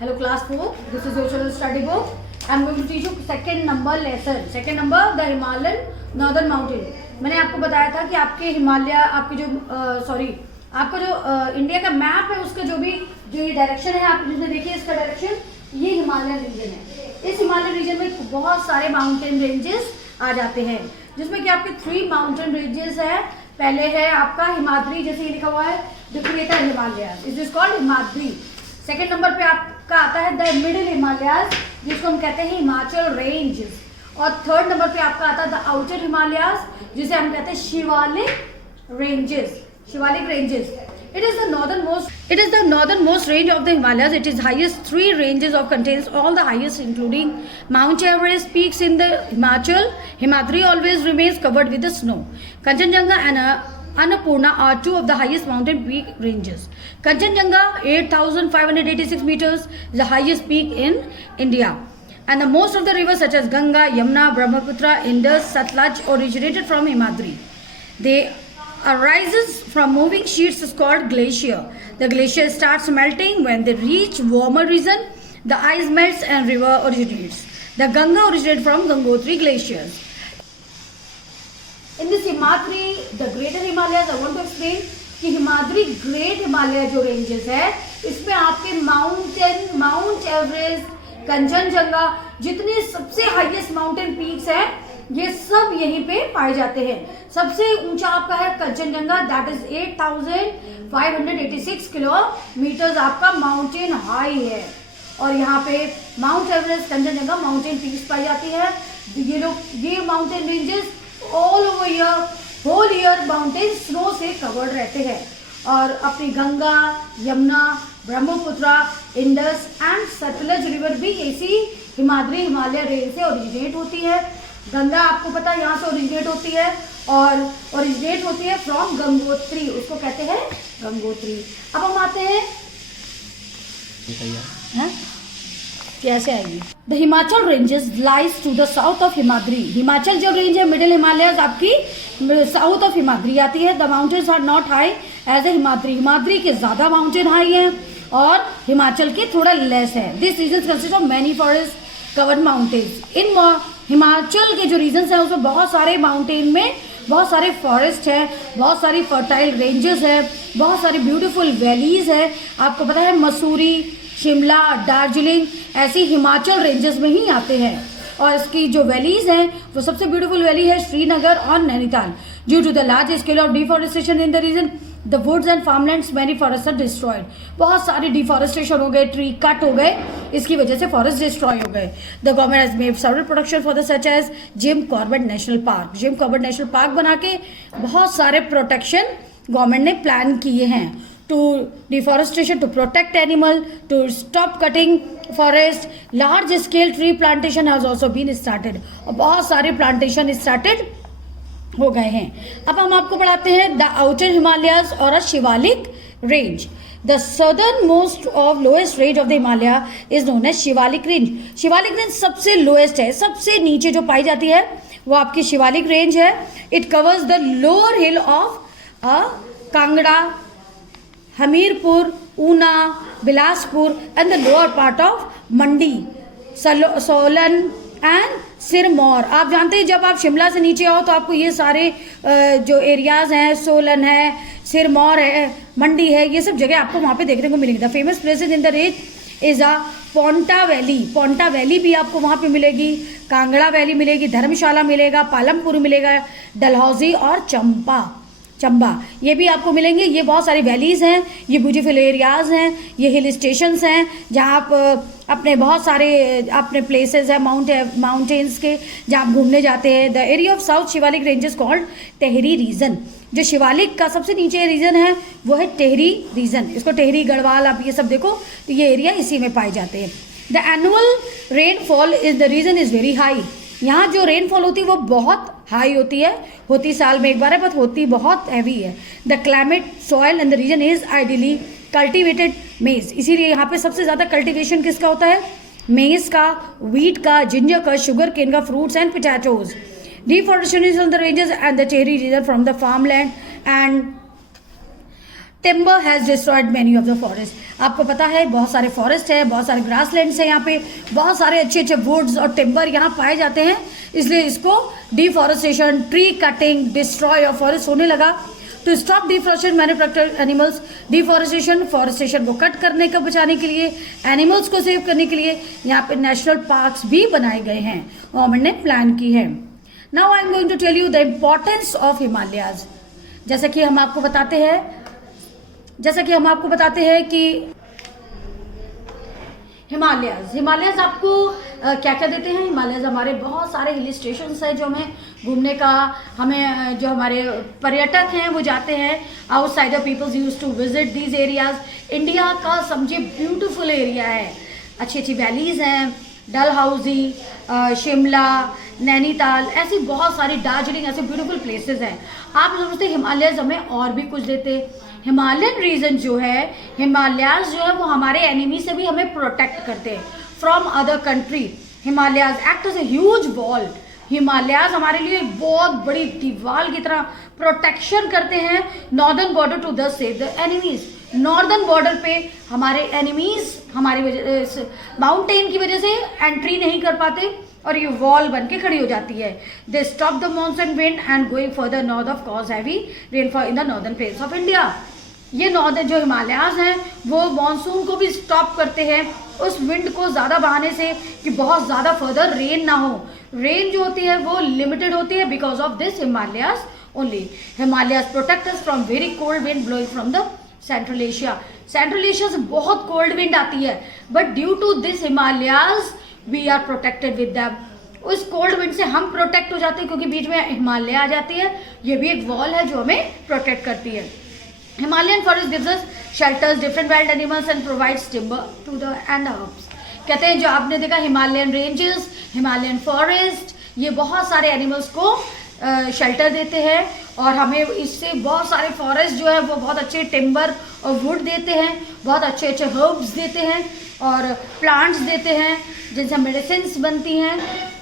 Hello class 4, this is your children's study book. I am going to teach you second number lesson. Second number the Himalayan Northern Mountain. मैंने आपको बताया था कि आपके हिमालय आपके जो आपका जो इंडिया का मैप है उसका जो ये डायरेक्शन है आप जिसमें देखिए इसका डायरेक्शन ये हिमालयन रीजन है। इस हिमालयन रीजन में बहुत सारे माउंटेन रेंजेस आ जाते हैं जिसमें कि आपके 3 माउंटेन रेंजेस है। पहले है आपका हिमाद्री, जैसे ये लिखा हुआ है the greater Himalaya, it is called Himadri. Second number पे आपका आता है द मिडिल हिमालयाज जिसको हम कहते हैं हिमाचल रेंज। और थर्ड नंबर पे आपका आता है द आउटर हिमालयाज जिसे हम कहते हैं Shivalik ranges. Shivalik ranges it is the northernmost range of the Himalayas. It is highest 3 ranges of contains all the highest including Mount Everest peaks in the Himachal. Himadri always remains covered with the snow. Kanchenjunga and Annapurna are 2 of the highest mountain peak ranges. Kanchenjunga 8,586 meters is the highest peak in India. And the most of the rivers such as Ganga, Yamuna, Brahmaputra, Indus, Satluj originated from Himadri. They arises from moving sheets is called glacier. The glacier starts melting when they reach warmer region. The ice melts and river originates. The Ganga originates from Gangotri glaciers. In this Himadri, the greater Himalayas, I want to explain कि Himadri great Himalaya जो ranges है इसमें आपके mount Everest, Kanchenjunga जितने सबसे highest mountain peaks है ये सब यहीं पे पाए जाते हैं। सबसे ऊंचा आपका है कंचनजंगा, दैट इज 8,586 किलोमीटर्स आपका माउंटेन हाई है। और यहाँ पे Mount Everest, Kanchenjunga mountain peaks पाई जाती है। ये mountain ranges all over year whole year mountain snow से कवर्ड रहते हैं। और अपनी गंगा, यमुना, ब्रह्मपुत्रा, इंडस एंड सतलज रिवर भी इसी हिमाद्री हिमालय रेंज से ओरिजिनेट होती है। गंगा आपको पता है यहाँ से ओरिजिनेट होती है और ओरिजिनेट होती है फ्रॉम गंगोत्री, उसको कहते हैं गंगोत्री। अब हम आते हैं कैसे आएगी। The Himachal ranges lies to the south of Himadri. Himachal जो रेंज है मिडिल हिमालयस आपकी साउथ ऑफ हिमाद्री आती है। The mountains are not high as a Himadri. Himadri के ज्यादा माउंटेन हाई है और हिमाचल के थोड़ा लेस है। This region consist of many forest covered mountains. In Himachal के जो रीजन्स हैं उसमें बहुत सारे माउंटेन में बहुत सारे फॉरेस्ट है, बहुत सारी फर्टाइल रेंजेस है, बहुत सारी ब्यूटीफुल वैलीज है। आपको पता है मसूरी, शिमला, दार्जिलिंग ऐसी हिमाचल रेंजेस में ही आते हैं। और इसकी जो वैलीज हैं वो सबसे ब्यूटीफुल वैली है श्रीनगर और Nainital. Due to the large scale of deforestation in the region the woods and farmlands many forest are destroyed. बहुत सारे डिफॉरेस्टेशन हो गए, ट्री कट हो गए, इसकी वजह से फॉरेस्ट डिस्ट्रॉय हो गए। The government has made several protection for the such as Jim Corbett national park. Jim Corbett national park बना के बहुत सारे प्रोटेक्शन गवर्नमेंट ने प्लान किए हैं to deforestation, to protect animal, to stop cutting forest. Large scale tree plantation has also been started. और बहुत सारे plantation started हो गए हैं। अब हम आपको पढ़ाते हैं द आउटर हिमालयाज और a Shivalik range. The southern most of lowest range of the Himalaya is known as Shivalik range. Shivalik range सबसे लोएस्ट है, सबसे नीचे जो पाई जाती है वो आपकी शिवालिक रेंज है। It covers the lower hill of Kangra, Hamirpur, Una, Bilaspur and the lower part of Mandi, Solan and Sirmaur. आप जानते हैं जब आप शिमला से नीचे आओ तो आपको ये सारे जो एरियाज हैं, सोलन है, सिरमौर है, मंडी है, ये सब जगह आपको वहाँ पे देखने को मिलेंगी। The famous places in the range is a Paonta valley. Paonta valley भी आपको वहाँ पे मिलेगी, कांगड़ा वैली मिलेगी, धर्मशाला मिलेगा, पालमपुर मिलेगा, डलहौजी और चंबा ये भी आपको मिलेंगे। ये बहुत सारी वैलीज हैं, ये ब्यूटीफुल एरियाज हैं, ये हिल स्टेशंस हैं जहाँ आप अपने बहुत सारे अपने प्लेसेस हैं माउंटेन्स के जहाँ आप घूमने जाते हैं। The area of south Shivalik ranges called Tehri region. जो शिवालिक का सबसे नीचे रीजन है वो है टेहरी रीजन। इसको टेहरी, गढ़वाल आप ये सब देखो तो ये एरिया इसी में पाए जाते हैं। The annual rainfall is the region is very high. यहाँ जो रेनफॉल होती है वो बहुत हाई होती साल में एक बार है, बट होती बहुत हैवी है। The climate, soil and the region is ideally cultivated maize. इसीलिए यहाँ पे सबसे ज़्यादा कल्टिवेशन किसका होता है? मेज का, वीट का, जिंजर का, शुगर केन का, fruits and potatoes. Deforestation is on the ranges and the Tehri region from the farm land and timber has destroyed many of the forest. आपको पता है बहुत सारे फॉरेस्ट है, बहुत सारे ग्रास लैंड्स हैं, यहाँ पे बहुत सारे अच्छे अच्छे वुड्स और टिम्बर यहाँ पाए जाते हैं, इसलिए इसको deforestation, tree cutting, destroy of forest होने लगा। To stop deforestation many protect animals, deforestation forestation को कट करने का बचाने के लिए, एनिमल्स को सेव करने के लिए यहाँ पे नेशनल पार्क्स भी बनाए गए हैं, गवर्नमेंट ने प्लान की है। Now I am going to tell you the importance of Himalayas. जैसा कि हम आपको बताते हैं कि हिमालयाज आपको क्या क्या देते हैं। हिमालयाज हमारे बहुत सारे हिल स्टेशंस हैं जो हमें घूमने का, हमें जो हमारे पर्यटक हैं वो जाते हैं, outsider peoples use to visit these areas. India का समझे ब्यूटीफुल एरिया है, अच्छी अच्छी वैलीज हैं, डलहौजी, शिमला, नैनीताल, ऐसी बहुत सारी, दार्जिलिंग, ऐसे ब्यूटीफुल प्लेसेस हैं। आप सोचते हिमालयाज हमें और भी कुछ देते। हिमालयन रीजन जो है, हिमालयाज जो है वो हमारे एनिमी से भी हमें प्रोटेक्ट करते हैं from other country. Himalayas act as a huge wall. Himalayas हमारे लिए बहुत बड़ी दीवार की तरह प्रोटेक्शन करते हैं northern border to the save the enemies. Northern border पे हमारे एनिमीज हमारी वजह माउंटेन की वजह से एंट्री नहीं कर पाते और ये वॉल बन के खड़ी हो जाती है। They stop the monsoon wind and going further north of cause heavy rainfall in the northern plains of India. ये नॉर्दर्न जो हिमालयाज हैं वो मॉनसून को भी स्टॉप करते हैं, उस विंड को ज़्यादा बहाने से कि बहुत ज़्यादा फर्दर रेन ना हो। रेन जो होती है वो लिमिटेड होती है because of this Himalayas only. Himalayas protect us from very cold wind blowing from the central Asia. Central Asia से बहुत कोल्ड विंड आती है, but due to this Himalayas we are protected with them. उस कोल्ड विंड से हम protect हो जाते हैं क्योंकि बीच में हिमालय आ जाती है। ये भी एक वॉल है जो हमें प्रोटेक्ट करती है। Himalayan forest gives us shelters, different wild animals and provides timber to the and herbs. कहते हैं जो आपने देखा हिमालयन रेंजेस, हिमालयन फॉरेस्ट, ये बहुत सारे एनिमल्स को शेल्टर देते हैं और हमें इससे बहुत सारे फॉरेस्ट जो है वो बहुत अच्छे टिम्बर और वुड देते हैं, बहुत अच्छे अच्छे हर्ब्स देते हैं और प्लांट्स देते हैं जिनसे मेडिसिन्स बनती हैं।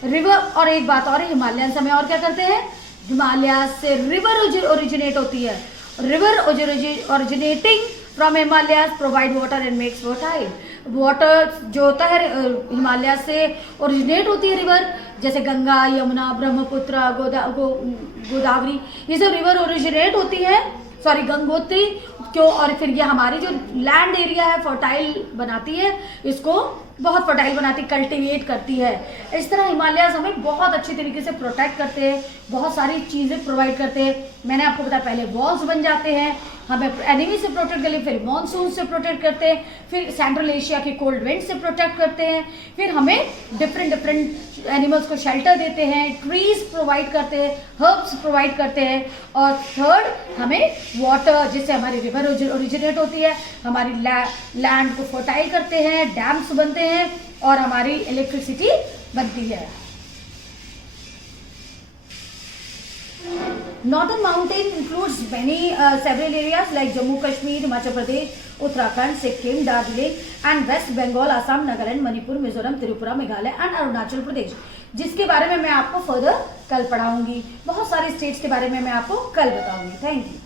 रिवर, और एक बात और है, हिमालयन से हमें और क्या करते हैं, हिमालय से रिवर ओरिजिनेट होती है। River originating from Himalaya provide water and makes fertile. Water जो होता है हिमालय से ओरिजिनेट होती है रिवर, जैसे गंगा, यमुना, ब्रह्मपुत्र, गोदावरी, ये सब रिवर ओरिजिनेट होती है, सॉरी गंगोत्री क्यों, और फिर ये हमारी जो लैंड एरिया है फर्टाइल बनाती है, इसको बहुत फर्टाइल बनाती, कल्टीवेट करती है। इस तरह हिमालयाज हमें बहुत अच्छी तरीके से प्रोटेक्ट करते हैं, बहुत सारी चीज़ें प्रोवाइड करते हैं। मैंने आपको बताया पहले वॉल्स बन जाते हैं, हमें एनिमी से प्रोटेक्ट करते हैं, फिर मॉनसून से प्रोटेक्ट करते हैं, फिर सेंट्रल एशिया के कोल्ड विंड से प्रोटेक्ट करते हैं, फिर हमें डिफरेंट एनिमल्स को शेल्टर देते हैं, ट्रीज प्रोवाइड करते हैं, हर्ब्स प्रोवाइड करते हैं, और थर्ड हमें वाटर, जिससे हमारी रिवर ओरिजिनेट होती है, हमारी लैंड को फर्टाइल करते हैं, डैम्स बनते हैं और हमारी इलेक्ट्रिसिटी बनती है। Northern mountain includes several areas like Jammu Kashmir, Himachal Pradesh, Uttarakhand, Sikkim, Darjeeling and West Bengal, Assam, Nagaland, Manipur, Mizoram, Tripura, Meghalaya and Arunachal Pradesh, जिसके बारे में मैं आपको फर्दर कल पढ़ाऊंगी। बहुत सारे स्टेट्स के बारे में मैं आपको कल बताऊंगी। Thank you.